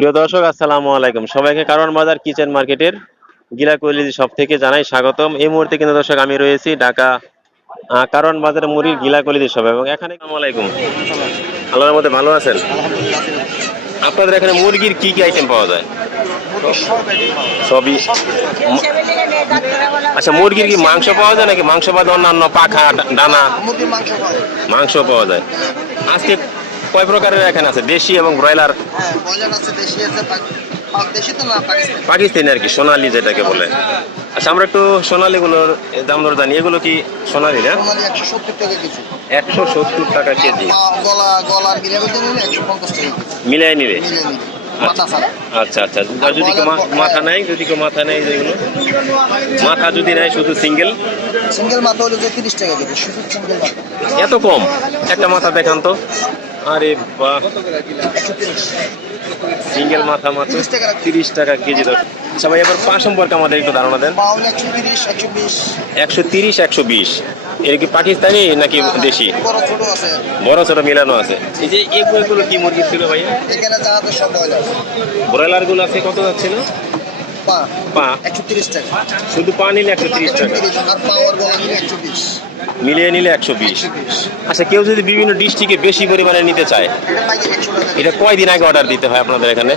প্রিয় দর্শক আসসালামু আলাইকুম। সবাইকে কারণ বাজার কিচেন মার্কেটের গিলাকলি সব থেকে জানাই স্বাগতম। এই মুহূর্তে কিন্তু দর্শক আমি রয়েছি ঢাকা কারণ বাজার মুড়ির গিলাকলিদি সব এবং এখানে আলাইকুম। আল্লাহর মধ্যে ভালো আছেন? আপনাদের এখানে মুরগির কি কি আইটেম পাওয়া যায়? সবই আচ্ছা মুরগির কি মাংস পাওয়া যায় নাকি? মাংস বাদে অন্যান্য পাখা ডানা? মাংস পাওয়া যায়। আজকে কয় প্রকারের এখানে আছে? দেশি এবং ব্রয়লার? হ্যাঁ ব্রয়লার আছে দেশি আছে পাক- পাক- দেশি তো না পাকিস্তানি। পাকিস্তানি আর কি সোনালি যেটাকে বলে। আচ্ছা আমরা একটু সোনালি গুলোর দাম দর জানি। এগুলো কি সোনালি না? একশো সত্তর টাকা কিছু একশো সত্তর টাকা কেজি। গলা গলার গিলা করতে নিলে একশো পঞ্চাশ টাকা মিলাই ছাড়া। আচ্ছা আচ্ছা আর যদি কেউ মাথা নেয় যদি কেউ মাথা নেয় যেগুলো? মাথা যদি নেয় শুধু সিঙ্গেল? সিঙ্গেল মাথা হলো যে তিরিশ টাকা কেজি শুধু সিঙ্গেল মাথা। এত কম? একটা মাথা দেখান তো। আরে বাহ। সিঙ্গেল মাথা মাত্র। তিরিশ টাকা কেজি দর। আচ্ছা ভাই এবার পা সম্পর্কে আমাদের একটু ধারণা দেন। একশো তিরিশ একশো বিশ। এর কি পাকিস্তানি নাকি দেশি? বড় ছোট মিলানো আছে। এই যে এগুলো কি মুরগি ছিল ভাইয়া? ব্রয়লারগুলো আছে কত যাচ্ছিল? পা। পা। একশো তিরিশ টাকা। শুধু পা নিলে একশো তিরিশ টাকা। মিলিয়ে নিলে একশো বিশ। আচ্ছা কেউ যদি বিভিন্ন ডিস্ট্রিক্টে বেশি পরিমাণে নিতে চায় এটা কয়দিন আগে অর্ডার দিতে হয় আপনাদের এখানে।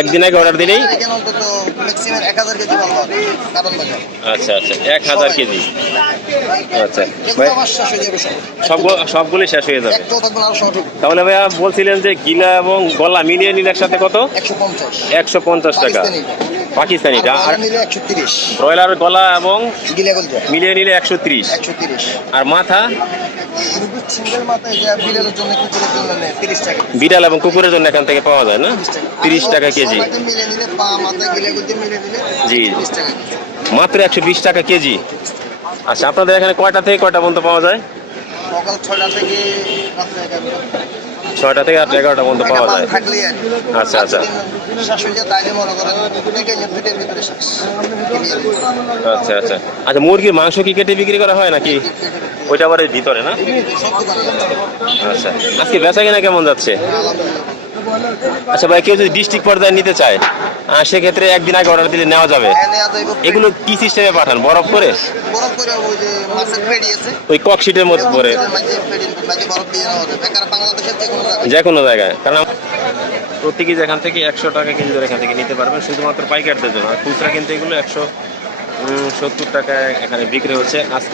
একদিন আগে অর্ডার দিলেই? অন্তত ম্যাক্সিমাম এক হাজার কেজি। আচ্ছা আচ্ছা এক হাজার কেজি। আচ্ছা। সবগুলো সবগুলোই শেষ হয়ে যাবে। তাহলে ভাইয়া বলছিলেন যে গিলা এবং গলা মিলিয়ে নিলে একসাথে কত? একশো পঞ্চাশ। টাকা। পাকিস্তানিটা। আর ব্রয়লার গলা এবং মিলিয়ে নিলে একশো ত্রিশ। আর মাথা? বিড়াল এবং কুকুরের জন্য এখান থেকে পাওয়া যায় না? তিরিশ টাকা। কেজি। জি। মাত্র একশো বিশ টাকা কেজি। আচ্ছা আপনাদের এখানে কয়টা থেকে কয়টা পর্যন্ত পাওয়া যায়? সকাল ছয়টা থেকে ছয়টা থেকে রাত্রে এগারোটা পর্যন্ত পাওয়া যায়। আচ্ছা, আচ্ছা। আচ্ছা আচ্ছা। আচ্ছা মুরগির মাংস কি কেটে বিক্রি করা হয় নাকি? ওইটা আবার ভিতরে না। আচ্ছা। আজকে বেচা কিনা কেমন যাচ্ছে? আচ্ছা ভাই কেউ যদি ডিস্ট্রিক্ট পর্যায়ে নিতে চায় সেক্ষেত্রে একদিন আগে অর্ডার দিলে নেওয়া যাবে। এগুলো কি সিস্টেমে পাঠান? বরফ করে? ওই ককশিটের মধ্যে পরে যে কোনো জায়গায়। কারণ আম- প্রতি কেজি এখান থেকে একশো টাকা কেজি ধরে এখান থেকে নিতে পারবেন। শুধুমাত্র পাইকারদের জন্য। আর খুচরা কিন্তু এগুলো একশো সত্তর টাকায় এখানে বিক্রি হচ্ছে। আজকে